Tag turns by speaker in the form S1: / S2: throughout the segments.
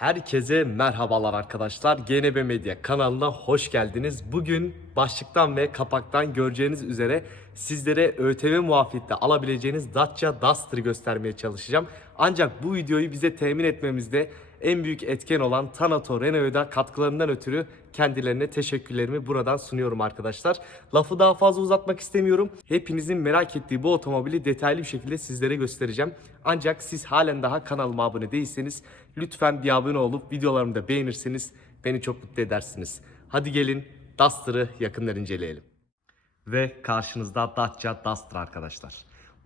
S1: Herkese merhabalar arkadaşlar. GNB Medya kanalına hoş geldiniz. Bugün başlıktan ve kapaktan göreceğiniz üzere sizlere ÖTV muafiyette alabileceğiniz Dacia Duster'ı göstermeye çalışacağım. Ancak bu videoyu bize temin etmemizde en büyük etken olan Tanato Renault'a katkılarından ötürü kendilerine teşekkürlerimi buradan sunuyorum arkadaşlar. Lafı daha fazla uzatmak istemiyorum. Hepinizin merak ettiği bu otomobili detaylı bir şekilde sizlere göstereceğim. Ancak siz halen daha kanalıma abone değilseniz lütfen bir abone olup videolarımı da beğenirseniz beni çok mutlu edersiniz. Hadi gelin Duster'ı yakından inceleyelim. Ve karşınızda Dacia Duster arkadaşlar.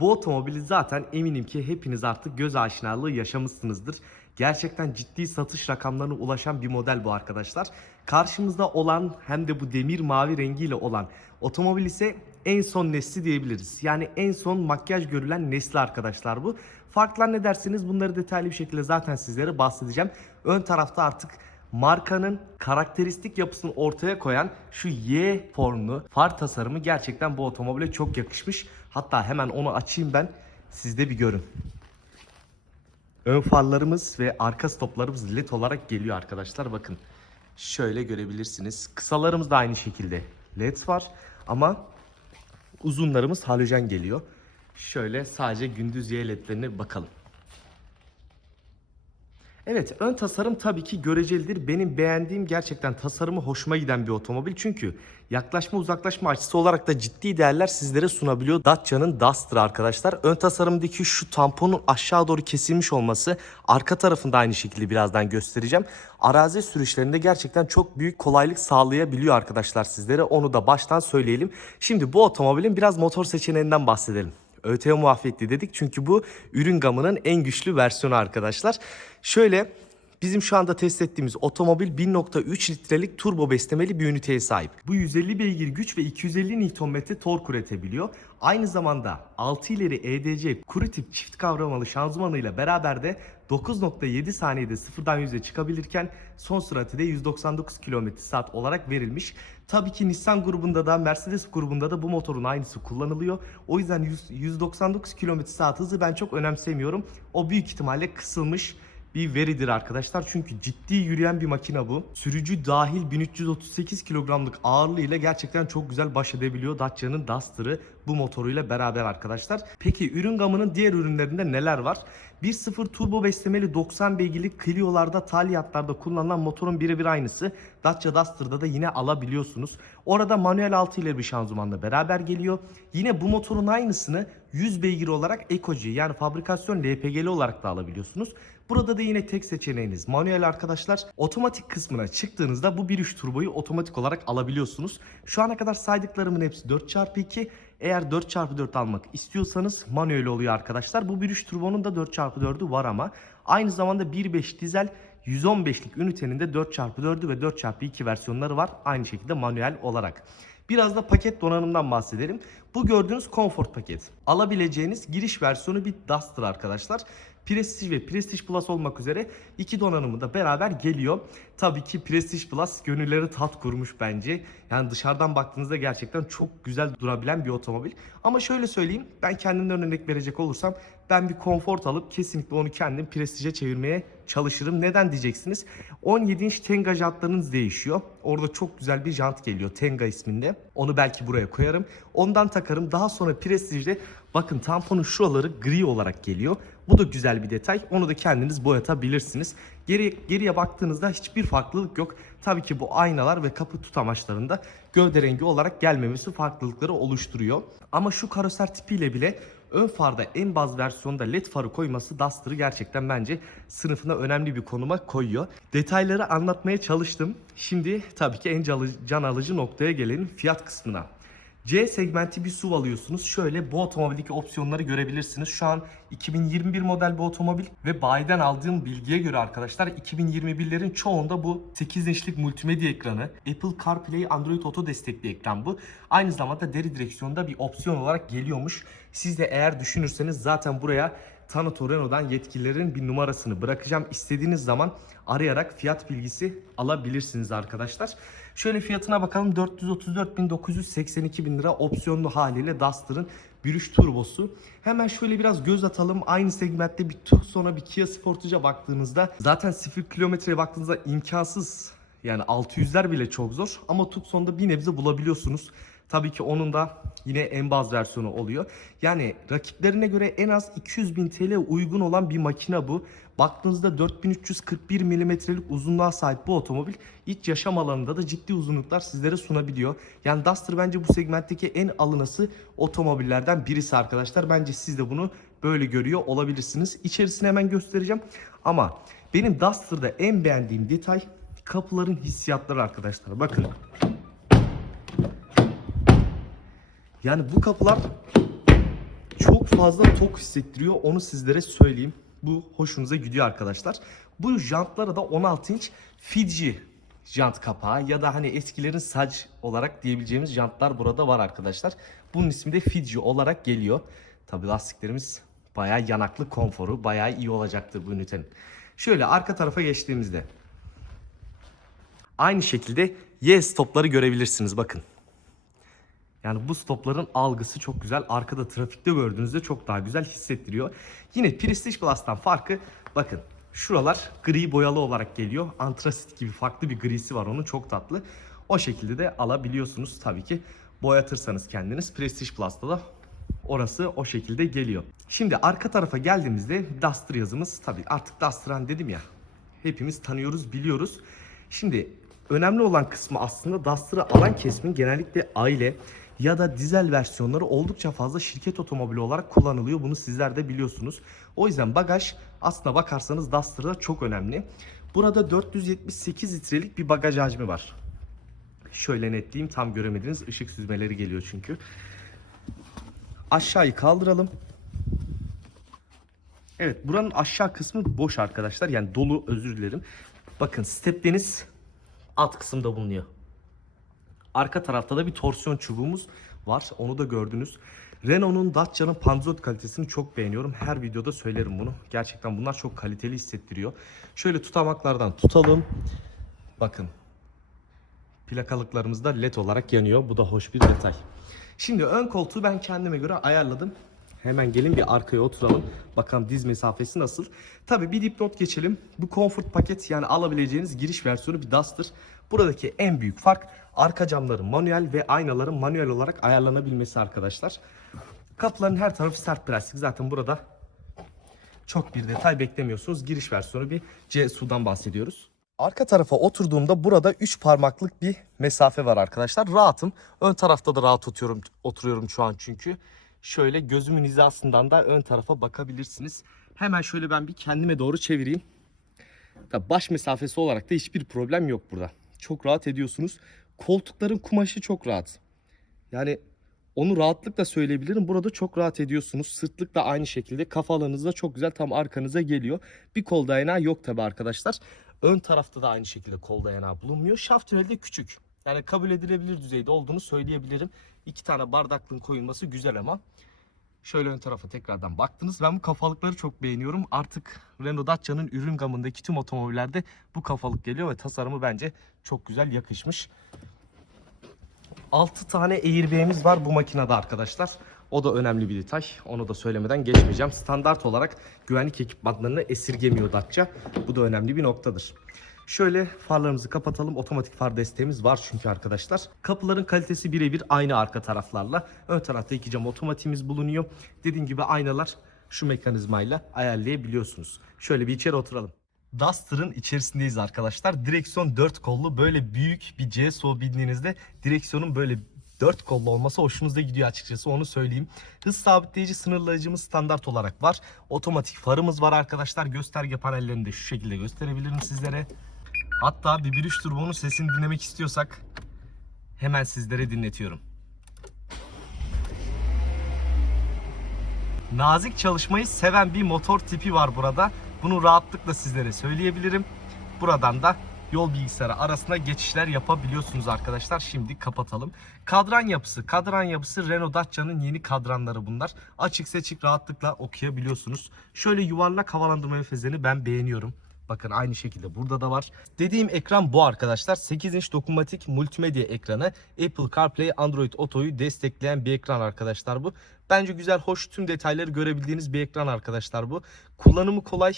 S1: Bu otomobili zaten eminim ki hepiniz artık göz aşinalığı yaşamışsınızdır. Gerçekten ciddi satış rakamlarına ulaşan bir model bu arkadaşlar. Karşımızda olan hem de bu demir mavi rengiyle olan otomobil ise en son nesli diyebiliriz. Yani en son makyaj görülen nesli arkadaşlar bu. Farklar ne derseniz bunları detaylı bir şekilde zaten sizlere bahsedeceğim. Ön tarafta artık markanın karakteristik yapısını ortaya koyan şu Y formlu far tasarımı gerçekten bu otomobile çok yakışmış. Hatta hemen onu açayım ben siz de bir görün. Ön farlarımız ve arka stoplarımız led olarak geliyor arkadaşlar bakın. Şöyle görebilirsiniz. Kısalarımız da aynı şekilde led var ama uzunlarımız halojen geliyor. Şöyle sadece gündüz Y bakalım. Evet ön tasarım tabii ki görecelidir. Benim beğendiğim gerçekten tasarımı hoşuma giden bir otomobil. Çünkü yaklaşma uzaklaşma açısı olarak da ciddi değerler sizlere sunabiliyor. Dacia'nın Duster arkadaşlar. Ön tasarımdaki şu tamponun aşağı doğru kesilmiş olması arka tarafında aynı şekilde birazdan göstereceğim. Arazi sürüşlerinde gerçekten çok büyük kolaylık sağlayabiliyor arkadaşlar sizlere. Onu da baştan söyleyelim. Şimdi bu otomobilin biraz motor seçeneğinden bahsedelim. ÖTV muafiyetli dedik çünkü bu ürün gamının en güçlü versiyonu arkadaşlar. Şöyle bizim şu anda test ettiğimiz otomobil 1.3 litrelik turbo beslemeli bir üniteye sahip. Bu 150 beygir güç ve 250 Nm tork üretebiliyor. Aynı zamanda 6 ileri EDC kuru tip çift kavramalı şanzımanıyla beraber de 9.7 saniyede sıfırdan 100'e çıkabilirken son süratı de 199 km saat olarak verilmiş. Tabii ki Nissan grubunda da Mercedes grubunda da bu motorun aynısı kullanılıyor. O yüzden 100 199 km saat hızı ben çok önemsemiyorum. O büyük ihtimalle kısılmış bir veridir arkadaşlar. Çünkü ciddi yürüyen bir makine bu. Sürücü dahil 1338 kilogramlık ağırlığıyla gerçekten çok güzel baş edebiliyor Dacia'nın Duster'ı bu motoruyla beraber arkadaşlar. Peki ürün gamının diğer ürünlerinde neler var? 1.0 turbo beslemeli 90 beygirlik Clio'larda, Taliat'larda kullanılan motorun birebir aynısı. Dacia Duster'da da yine alabiliyorsunuz. Orada manuel 6 ileri bir şanzımanla beraber geliyor. Yine bu motorun aynısını 100 beygir olarak Ecoji yani fabrikasyon LPG'li olarak da alabiliyorsunuz. Burada da yine tek seçeneğiniz manuel arkadaşlar. Otomatik kısmına çıktığınızda bu 1.3 turboyu otomatik olarak alabiliyorsunuz. Şu ana kadar saydıklarımın hepsi 4x2. Eğer 4x4 almak istiyorsanız manuel oluyor arkadaşlar. Bu 1.3 turbonun da 4x4'ü var ama. Aynı zamanda 1.5 dizel 115'lik ünitenin de 4x4'ü ve 4x2 versiyonları var. Aynı şekilde manuel olarak. Biraz da paket donanımdan bahsedelim. Bu gördüğünüz Comfort paket. Alabileceğiniz giriş versiyonu bir Duster arkadaşlar. Prestige ve Prestige Plus olmak üzere iki donanımı da beraber geliyor. Tabii ki Prestige Plus gönülleri tat kurmuş bence. Yani dışarıdan baktığınızda gerçekten çok güzel durabilen bir otomobil. Ama şöyle söyleyeyim ben kendimden örnek verecek olursam ben bir Comfort alıp kesinlikle onu kendim Prestige'e çevirmeye çalışırım. Neden diyeceksiniz? 17 inç Tenga jantlarınız değişiyor. Orada çok güzel bir jant geliyor Tenga isminde. Onu belki buraya koyarım. Ondan takarım. Daha sonra Prestige'de bakın tamponun şuraları gri olarak geliyor. Bu da güzel bir detay. Onu da kendiniz boyatabilirsiniz. Geri, geriye baktığınızda hiçbir farklılık yok. Tabii ki bu aynalar ve kapı tutamaçlarında gövde rengi olarak gelmemesi farklılıkları oluşturuyor. Ama şu karoser tipiyle bile ön farda en baz versiyonda led farı koyması Duster'ı gerçekten bence sınıfına önemli bir konuma koyuyor. Detayları anlatmaya çalıştım. Şimdi tabii ki en can alıcı noktaya gelelim fiyat kısmına. C segmenti bir SUV alıyorsunuz. Şöyle bu otomobildeki opsiyonları görebilirsiniz. Şu an 2021 model bir otomobil ve bayiden aldığım bilgiye göre arkadaşlar 2021'lerin çoğunda bu 8 inçlik multimedya ekranı, Apple CarPlay, Android Auto destekli ekran bu. Aynı zamanda deri direksiyonda bir opsiyon olarak geliyormuş. Siz de eğer düşünürseniz zaten buraya Tanato Renault'dan yetkililerin bir numarasını bırakacağım. İstediğiniz zaman arayarak fiyat bilgisi alabilirsiniz arkadaşlar. Şöyle fiyatına bakalım 434.982 bin lira opsiyonlu haliyle Duster'ın 1.3 turbosu. Hemen şöyle biraz göz atalım. Aynı segmentte bir Tucson'a bir Kia Sportage'a baktığınızda zaten 0 kilometreye baktığınızda imkansız. Yani 600'ler bile çok zor ama Tucson'da bir nebze bulabiliyorsunuz. Tabii ki onun da yine en baz versiyonu oluyor. Yani rakiplerine göre en az 200 bin TL uygun olan bir makine bu. Baktığınızda 4341 milimetrelik uzunluğa sahip bu otomobil iç yaşam alanında da ciddi uzunluklar sizlere sunabiliyor. Yani Duster bence bu segmentteki en alınası otomobillerden birisi arkadaşlar. Bence siz de bunu böyle görüyor olabilirsiniz. İçerisini hemen göstereceğim. Ama benim Duster'da en beğendiğim detay kapıların hissiyatları arkadaşlar. Bakın. Yani bu kapılar çok fazla tok hissettiriyor. Onu sizlere söyleyeyim. Bu hoşunuza gidiyor arkadaşlar. Bu jantlara da 16 inç Fiji jant kapağı ya da hani eskilerin sac olarak diyebileceğimiz jantlar burada var arkadaşlar. Bunun ismi de Fiji olarak geliyor. Tabi lastiklerimiz bayağı yanaklı konforu bayağı iyi olacaktır bu ünitenin. Şöyle arka tarafa geçtiğimizde aynı şekilde Y stopları görebilirsiniz bakın. Yani bu stopların algısı çok güzel. Arkada trafikte gördüğünüzde çok daha güzel hissettiriyor. Yine Prestige Plus'tan farkı bakın şuralar gri boyalı olarak geliyor. Antrasit gibi farklı bir grisi var onun çok tatlı. O şekilde de alabiliyorsunuz tabii ki. Boyatırsanız kendiniz Prestige Plus'ta da orası o şekilde geliyor. Şimdi arka tarafa geldiğimizde Duster yazımız tabii artık Duster'an dedim ya hepimiz tanıyoruz biliyoruz. Şimdi önemli olan kısmı aslında Duster'ı alan kesimin genellikle aile ya da dizel versiyonları oldukça fazla şirket otomobili olarak kullanılıyor. Bunu sizler de biliyorsunuz. O yüzden bagaj aslına bakarsanız Duster'da çok önemli. Burada 478 litrelik bir bagaj hacmi var. Şöyle netleyeyim tam göremediniz. Işık süzmeleri geliyor çünkü. Aşağıyı kaldıralım. Evet buranın aşağı kısmı boş arkadaşlar. Yani dolu özür dilerim. Bakın stepleriniz alt kısımda bulunuyor. Arka tarafta da bir torsiyon çubuğumuz var. Onu da gördünüz. Renault'un Dacia'nın panzot kalitesini çok beğeniyorum. Her videoda söylerim bunu. Gerçekten bunlar çok kaliteli hissettiriyor. Şöyle tutamaklardan tutalım. Bakın. Plakalıklarımız da led olarak yanıyor. Bu da hoş bir detay. Şimdi ön koltuğu ben kendime göre ayarladım. Hemen gelin bir arkaya oturalım. Bakalım diz mesafesi nasıl. Tabi bir dipnot geçelim. Bu comfort paket yani alabileceğiniz giriş versiyonu bir Duster. Buradaki en büyük fark arka camların manuel ve aynaların manuel olarak ayarlanabilmesi arkadaşlar. Kapıların her tarafı sert plastik. Zaten burada çok bir detay beklemiyorsunuz. Giriş versiyonu bir CSU'dan bahsediyoruz. Arka tarafa oturduğumda burada 3 parmaklık bir mesafe var arkadaşlar. Rahatım. Ön tarafta da rahat oturuyorum, oturuyorum şu an çünkü. Şöyle gözümün hizasından da ön tarafa bakabilirsiniz. Hemen şöyle ben bir kendime doğru çevireyim. Baş mesafesi olarak da hiçbir problem yok burada. Çok rahat ediyorsunuz. Koltukların kumaşı çok rahat. Yani onu rahatlıkla söyleyebilirim. Burada çok rahat ediyorsunuz. Sırtlık da aynı şekilde. Da çok güzel tam arkanıza geliyor. Bir kol dayanağı yok tabi arkadaşlar. Ön tarafta da aynı şekilde kol dayanağı bulunmuyor. Şaft tüneli de küçük. Yani kabul edilebilir düzeyde olduğunu söyleyebilirim. İki tane bardaklığın koyulması güzel ama. Şöyle ön tarafa tekrardan baktınız. Ben bu kafalıkları çok beğeniyorum. Artık Renault Dacia'nın ürün gamındaki tüm otomobillerde bu kafalık geliyor ve tasarımı bence çok güzel yakışmış. 6 tane airbag'imiz var bu makinede arkadaşlar. O da önemli bir detay. Onu da söylemeden geçmeyeceğim. Standart olarak güvenlik ekipmanlarını esirgemiyor Dacia. Bu da önemli bir noktadır. Şöyle farlarımızı kapatalım. Otomatik far desteğimiz var çünkü arkadaşlar. Kapıların kalitesi birebir aynı arka taraflarla. Ön tarafta iki cam otomatiğimiz bulunuyor. Dediğim gibi aynalar şu mekanizmayla ayarlayabiliyorsunuz. Şöyle bir içeri oturalım. Duster'ın içerisindeyiz arkadaşlar. Direksiyon 4 kollu böyle büyük bir CSO bindiğinizde direksiyonun böyle 4 kollu olması hoşunuza gidiyor açıkçası onu söyleyeyim. Hız sabitleyici sınırlayıcımız standart olarak var. Otomatik farımız var arkadaşlar. Gösterge panellerini de şu şekilde gösterebilirim sizlere. Hatta bir 1.3 turbonun sesini dinlemek istiyorsak hemen sizlere dinletiyorum. Nazik çalışmayı seven bir motor tipi var burada. Bunu rahatlıkla sizlere söyleyebilirim. Buradan da yol bilgisayarı arasında geçişler yapabiliyorsunuz arkadaşlar. Şimdi kapatalım. Kadran yapısı. Kadran yapısı Renault Dacia'nın yeni kadranları bunlar. Açık seçik rahatlıkla okuyabiliyorsunuz. Şöyle yuvarlak havalandırma müfezeni ben beğeniyorum. Bakın aynı şekilde burada da var. Dediğim ekran bu arkadaşlar. 8 inç dokunmatik multimedya ekranı. Apple CarPlay, Android Auto'yu destekleyen bir ekran arkadaşlar bu. Bence güzel, hoş, tüm detayları görebildiğiniz bir ekran arkadaşlar bu. Kullanımı kolay.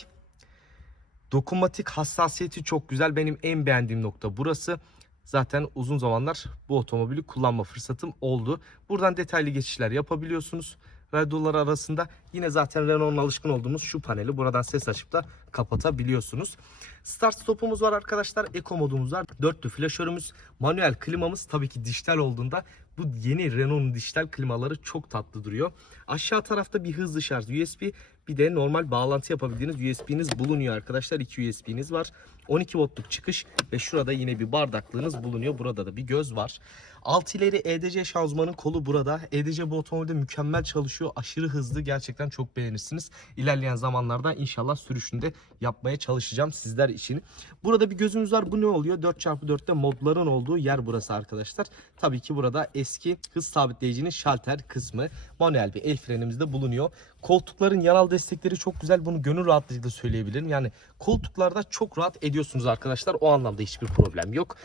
S1: Dokunmatik hassasiyeti çok güzel. Benim en beğendiğim nokta burası. Zaten uzun zamanlar bu otomobili kullanma fırsatım oldu. Buradan detaylı geçişler yapabiliyorsunuz. Radyolar arasında yine zaten Renault'un alışkın olduğumuz şu paneli buradan ses açıp da kapatabiliyorsunuz. Start stopumuz var arkadaşlar. Eco modumuz var. Dörtlü flaşörümüz. Manuel klimamız tabii ki dijital olduğunda bu yeni Renault'un dijital klimaları çok tatlı duruyor. Aşağı tarafta bir hızlı şarj USB bir de normal bağlantı yapabildiğiniz USB'niz bulunuyor arkadaşlar. İki USB'niz var. 12 voltluk çıkış ve şurada yine bir bardaklığınız bulunuyor. Burada da bir göz var. Alt ileri EDC şanzımanın kolu burada. EDC bu otomobilde mükemmel çalışıyor. Aşırı hızlı. Gerçekten çok beğenirsiniz. İlerleyen zamanlarda inşallah sürüşünde yapmaya çalışacağım sizler için. Burada bir gözümüz var. Bu ne oluyor? 4x4'te modların olduğu yer burası arkadaşlar. Tabii ki burada eski hız sabitleyicinin şalter kısmı. Manuel bir el frenimiz de bulunuyor. Koltukların yanal destekleri çok güzel. Bunu gönül rahatlığıyla söyleyebilirim. Yani koltuklarda çok rahat ediyorsunuz arkadaşlar. O anlamda hiçbir problem yok.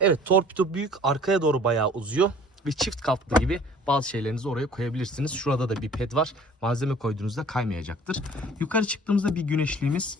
S1: Evet torpido büyük. Arkaya doğru bayağı uzuyor. Ve çift katlı gibi bazı şeylerinizi oraya koyabilirsiniz. Şurada da bir ped var. Malzeme koyduğunuzda kaymayacaktır. Yukarı çıktığımızda bir güneşliğimiz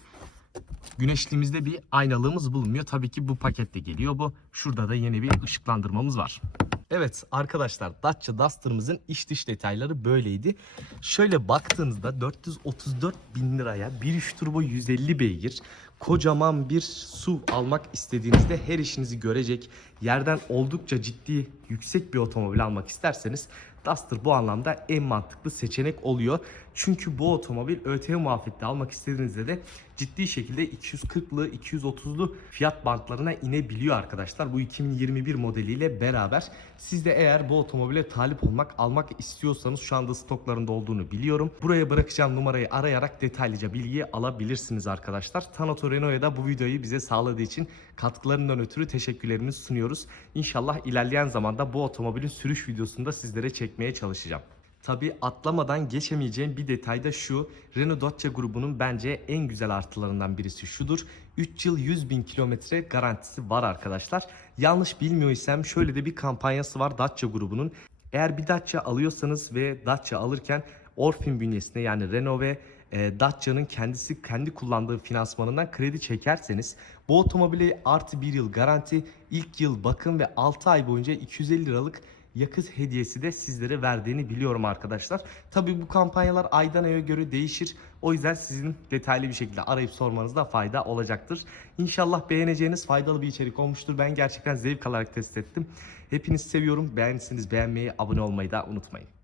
S1: Güneşliğimizde bir aynalığımız bulunmuyor. Tabii ki bu pakette geliyor bu. Şurada da yeni bir ışıklandırmamız var. Evet arkadaşlar Dacia Duster'ımızın iç dış detayları böyleydi. Şöyle baktığınızda 434 bin liraya 1.3 turbo 150 beygir kocaman bir SUV almak istediğinizde her işinizi görecek yerden oldukça ciddi yüksek bir otomobil almak isterseniz Duster bu anlamda en mantıklı seçenek oluyor. Çünkü bu otomobil ÖTV muafiyette almak istediğinizde de ciddi şekilde 240'lı 230'lu fiyat bantlarına inebiliyor arkadaşlar. Bu 2021 modeliyle beraber siz de eğer bu otomobile talip olmak almak istiyorsanız şu anda stoklarında olduğunu biliyorum. Buraya bırakacağım numarayı arayarak detaylıca bilgiyi alabilirsiniz arkadaşlar. Tanato Renault'a da bu videoyu bize sağladığı için katkılarından ötürü teşekkürlerimizi sunuyoruz. İnşallah ilerleyen zamanda bu otomobilin sürüş videosunu da sizlere çekmeye çalışacağım. Tabi atlamadan geçemeyeceğim bir detay da şu. Renault Dacia grubunun bence en güzel artılarından birisi şudur. 3 yıl 100 bin kilometre garantisi var arkadaşlar. Yanlış bilmiyorsam şöyle de bir kampanyası var Dacia grubunun. Eğer bir Dacia alıyorsanız ve Dacia alırken Orfin bünyesine yani Renault ve e, Dacia'nın kendisi kendi kullandığı finansmanından kredi çekerseniz bu otomobile artı bir yıl garanti, ilk yıl bakım ve 6 ay boyunca 250 liralık yakıt hediyesi de sizlere verdiğini biliyorum arkadaşlar. Tabi bu kampanyalar aydan aya göre değişir. O yüzden sizin detaylı bir şekilde arayıp sormanızda fayda olacaktır. İnşallah beğeneceğiniz faydalı bir içerik olmuştur. Ben gerçekten zevk alarak test ettim. Hepinizi seviyorum. Beğendiyseniz beğenmeyi, abone olmayı da unutmayın.